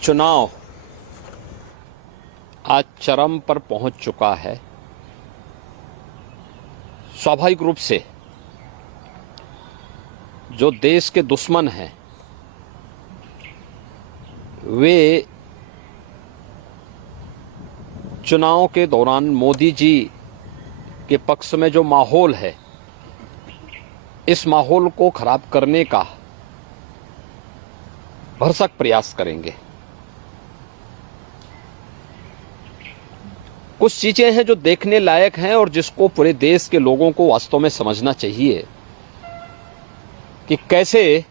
चुनाव आज चरम पर पहुंच चुका है। स्वाभाविक रूप से जो देश के दुश्मन हैं वे चुनाव के दौरान मोदी जी के पक्ष में जो माहौल है, इस माहौल को खराब करने का भरसक प्रयास करेंगे। कुछ चीजें हैं जो देखने लायक हैं और जिसको पूरे देश के लोगों को वास्तव में समझना चाहिए कि कैसे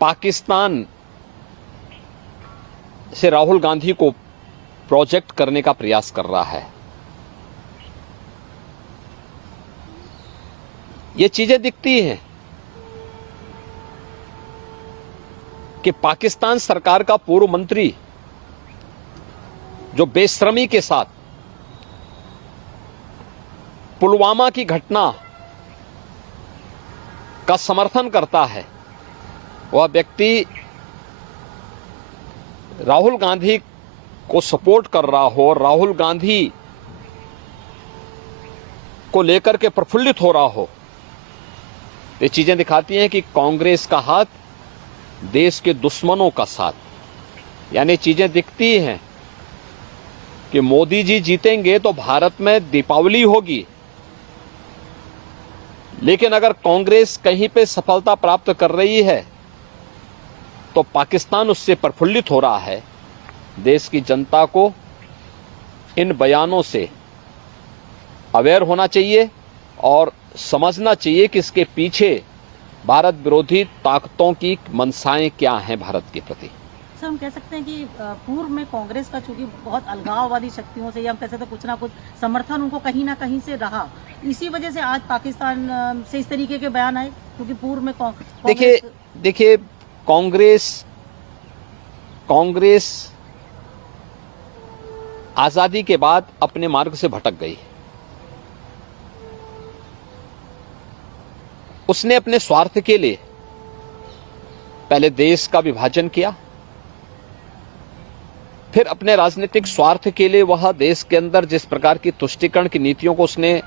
पाकिस्तान से राहुल गांधी को प्रोजेक्ट करने का प्रयास कर रहा है। ये चीजें दिखती हैं कि पाकिस्तान सरकार का पूर्व मंत्री जो बेशर्मी के साथ पुलवामा की घटना का समर्थन करता है, वह व्यक्ति राहुल गांधी को सपोर्ट कर रहा हो और राहुल गांधी को लेकर के प्रफुल्लित हो रहा हो, ये चीजें दिखाती हैं कि कांग्रेस का हाथ देश के दुश्मनों का साथ। यानी चीजें दिखती हैं कि मोदी जी जीतेंगे तो भारत में दीपावली होगी, लेकिन अगर कांग्रेस कहीं पे सफलता प्राप्त कर रही है तो पाकिस्तान उससे प्रफुल्लित हो रहा है। देश की जनता को इन बयानों से अवेयर होना चाहिए और समझना चाहिए कि इसके पीछे भारत विरोधी ताकतों की मंशाएं क्या हैं भारत के प्रति। सर, हम कह सकते हैं कि पूर्व में कांग्रेस का चूंकि बहुत अलगाववादी शक्तियों से, या हम कह सकते हैं कुछ ना कुछ समर्थन उनको कहीं ना कहीं से रहा, इसी वजह से आज पाकिस्तान से इस तरीके के बयान आए, क्योंकि पूर्व में देखिए कांग्रेस आजादी के बाद अपने मार्ग से भटक गई। उसने अपने स्वार्थ के लिए पहले देश का विभाजन किया, फिर अपने राजनीतिक स्वार्थ के लिए वह देश के अंदर जिस प्रकार की तुष्टीकरण की नीतियों को उसने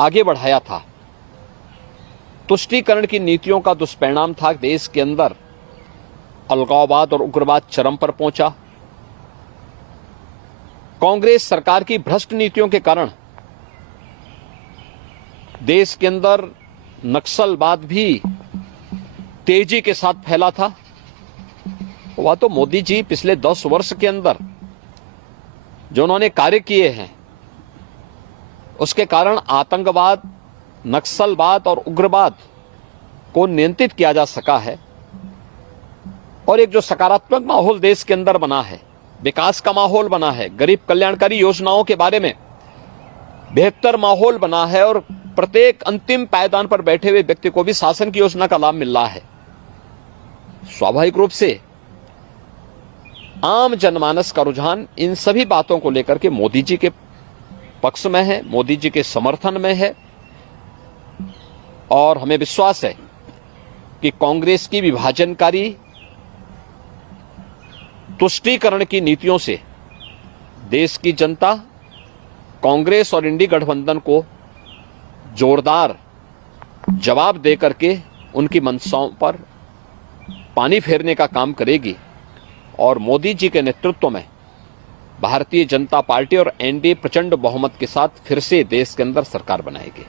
आगे बढ़ाया था, तुष्टीकरण की नीतियों का दुष्परिणाम था देश के अंदर अलगाववाद और उग्रवाद चरम पर पहुंचा। कांग्रेस सरकार की भ्रष्ट नीतियों के कारण देश के अंदर नक्सलवाद भी तेजी के साथ फैला था। वह तो मोदी जी पिछले 10 वर्ष के अंदर जो उन्होंने कार्य किए हैं, उसके कारण आतंकवाद, नक्सलवाद और उग्रवाद को नियंत्रित किया जा सका है और एक जो सकारात्मक माहौल देश के अंदर बना है, विकास का माहौल बना है, गरीब कल्याणकारी योजनाओं के बारे में बेहतर माहौल बना है और प्रत्येक अंतिम पायदान पर बैठे हुए व्यक्ति को भी शासन की योजना का लाभ मिल रहा है। स्वाभाविक रूप से आम जनमानस का रुझान इन सभी बातों को लेकर के मोदी जी के पक्ष में है, मोदी जी के समर्थन में है और हमें विश्वास है कि कांग्रेस की विभाजनकारी तुष्टीकरण की नीतियों से देश की जनता कांग्रेस और इंडी गठबंधन को जोरदार जवाब देकर के उनकी मंशाओं पर पानी फेरने का काम करेगी और मोदी जी के नेतृत्व में भारतीय जनता पार्टी और एनडीए प्रचंड बहुमत के साथ फिर से देश के अंदर सरकार बनाएगी।